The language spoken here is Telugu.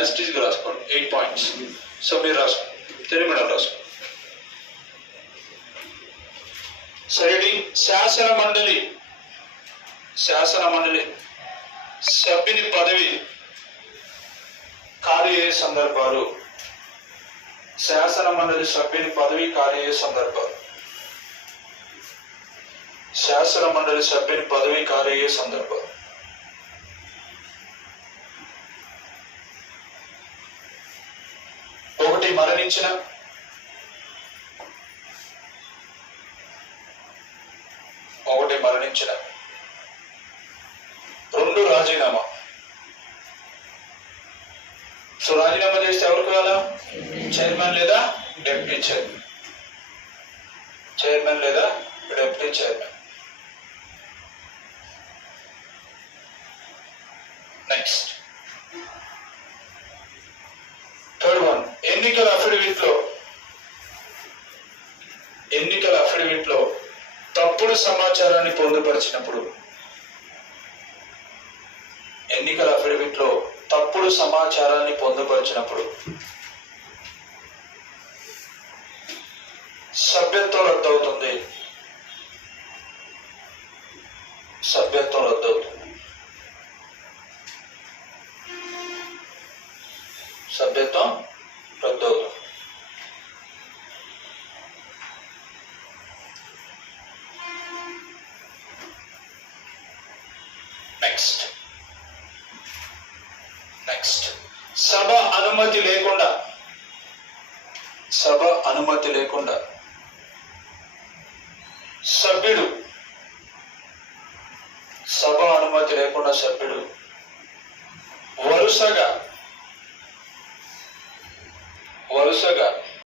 యాజ్ ఇట్ ఈస్ రాసుకోండి 8 పాయింట్స్. సో మీరు రాసుకోండి, తెలుగు మీడియం రాసుకోండి. సరే, శాసన మండలి సభ్యుని పదవి ఖాళీ అయ్యే సందర్భాలు. శాసన మండలి సభ్యుని పదవి ఖాళీ అయ్యే సందర్భాలు. శాసన మండలి సభ్యుని పదవి ఖాళీ అయ్యే సందర్భాలు. ఒకటి, మరణించిన. రెండు, రాజీనామా. సో రాజీనామా చేస్తే ఎవరికి కావాలా? చైర్మన్ లేదా డిప్యూటీ చైర్మన్. చైర్మన్ లేదా deputy chairman. Next, third one, ఎన్నికల అఫిడవిట్ లో తప్పుడు సమాచారాన్ని పొందుపరిచినప్పుడు. ఎన్నికల అఫిడవిట్ లో తప్పుడు సమాచారాన్ని పొందుపరిచినప్పుడు సభ్యత్వం రద్దవుతుంది. సభ్యత్వం రద్దవుతుంది. సభ్యత్వం రద్దవుతుంది. నెక్స్ట్, సభ అనుమతి లేకుండా సభ్యుడు వరుసగా